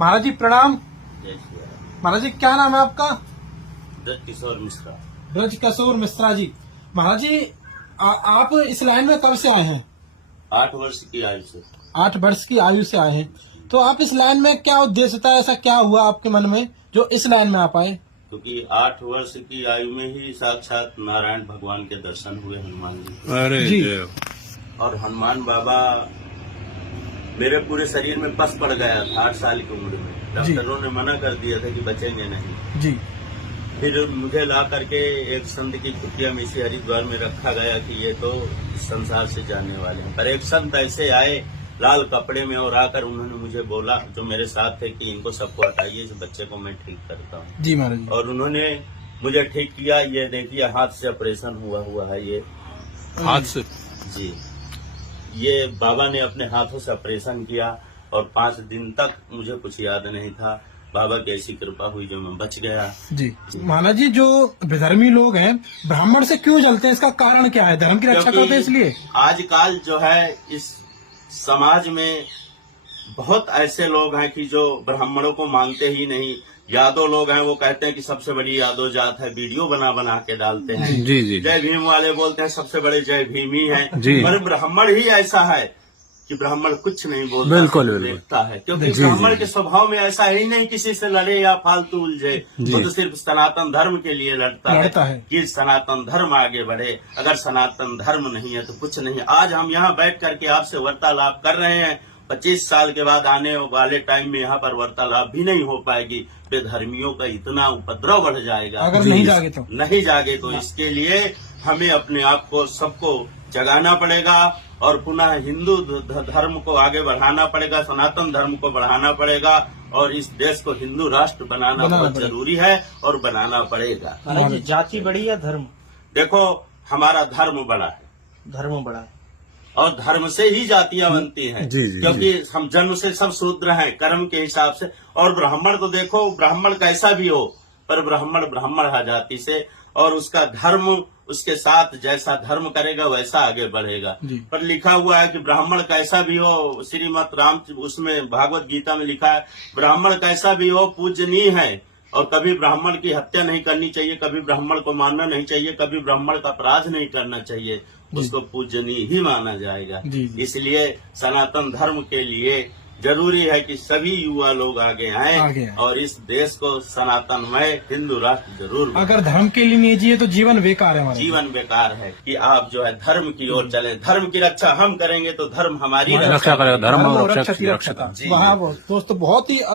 महाराज जी प्रणाम। जय श्री राम। महाराज जी क्या नाम है आपका? ब्रजकिशोर मिश्रा। ब्रजकिशोर मिश्रा जी। महाराज जी आप इस लाइन में कब से आए हैं? 8 वर्ष की आयु से। 8 वर्ष की आयु से आए हैं। तो आप इस लाइन में क्या उद्देश्य था, ऐसा क्या हुआ आपके मन में जो इस लाइन में आप आए? क्योंकि 8 वर्ष की आयु में ही साक्षात नारायण भगवान के दर्शन हुए हनुमान जी। अरे जी। और हनुमान बाबा मेरे पूरे शरीर में पस पड़ गया था 8 साल की उम्र में। डॉक्टरों ने मना कर दिया था कि बचेंगे नहीं। जी। फिर मुझे ला करके एक संत की कुटिया में इसी हरिद्वार में रखा गया कि ये तो इस संसार से जाने वाले हैं। पर एक संत ऐसे आए लाल कपड़े में और आकर उन्होंने मुझे बोला, जो मेरे साथ थे, कि इनको सबको हटाइए, इस बच्चे को मैं ठीक करता हूँ। जी महाराज जी। और उन्होंने मुझे ठीक किया। ये देखिए हाथ से ऑपरेशन हुआ है ये। हाथ से? जी, ये बाबा ने अपने हाथों से ऑपरेशन किया और 5 दिन तक मुझे कुछ याद नहीं था। बाबा की ऐसी कृपा हुई जो मैं बच गया। जी महाराज जी, जो विधर्मी लोग हैं ब्राह्मण से क्यों जलते हैं, इसका कारण क्या है? धर्म की रक्षा क्योंकि करते हैं इसलिए? आजकल जो है इस समाज में बहुत ऐसे लोग हैं कि जो ब्राह्मणों को मानते ही नहीं। यादव लोग हैं, वो कहते हैं कि सबसे बड़ी यादव जात है, वीडियो बना बना के डालते हैं। जी जी। जय भीम वाले बोलते हैं सबसे बड़े जय भीम ही हैं। जी। पर ब्राह्मण ही ऐसा है कि ब्राह्मण कुछ नहीं बोलता, बिल्कुल, बिल्कुल। देखता है। क्योंकि जी, ब्राह्मण जी। के स्वभाव में ऐसा ही नहीं किसी से लड़े या फालतू उलझे। वो तो सिर्फ सनातन धर्म के लिए लड़ता है कि सनातन धर्म आगे बढ़े। अगर सनातन धर्म नहीं है तो कुछ नहीं। आज हम यहाँ बैठ करके आपसे वार्तालाप कर रहे हैं। 25 साल के बाद आने वाले टाइम में यहाँ पर वार्तालाप भी नहीं हो पाएगी। बेधर्मियों का इतना उपद्रव बढ़ जाएगा अगर नहीं जागे तो इसके लिए हमें अपने आप को सबको जगाना पड़ेगा और पुनः हिंदू धर्म को आगे बढ़ाना पड़ेगा, सनातन धर्म को बढ़ाना पड़ेगा और इस देश को हिंदू राष्ट्र बनाना बहुत जरूरी है और बनाना पड़ेगा। जाति बड़ी या धर्म? देखो, हमारा धर्म बड़ा है। धर्म बड़ा है और धर्म से ही जातियां बनती हैं। जी, जी, क्योंकि हम जन्म से सब शूद्र हैं कर्म के हिसाब से। और ब्राह्मण तो देखो, ब्राह्मण कैसा भी हो पर ब्राह्मण है जाति से, और उसका धर्म उसके साथ जैसा धर्म करेगा वैसा आगे बढ़ेगा। पर लिखा हुआ है कि ब्राह्मण कैसा भी हो, श्रीमद राम उसमें भागवत गीता में लिखा है, ब्राह्मण कैसा भी हो पूजनीय है। और कभी ब्राह्मण की हत्या नहीं करनी चाहिए, कभी ब्राह्मण को मारना नहीं चाहिए, कभी ब्राह्मण का अपराध नहीं करना चाहिए। उसको पूजनीय ही माना जाएगा। इसलिए सनातन धर्म के लिए जरूरी है कि सभी युवा लोग आगे आए और इस देश को सनातनमय हिंदू राष्ट्र जरूर। अगर धर्म के लिए नहीं जिए तो जीवन बेकार है। जीवन बेकार है कि आप जो है धर्म की ओर चले। धर्म की रक्षा हम करेंगे तो धर्म हमारी रक्षा करेगा। धर्म और रक्षा। रक्षा। दोस्तों बहुत ही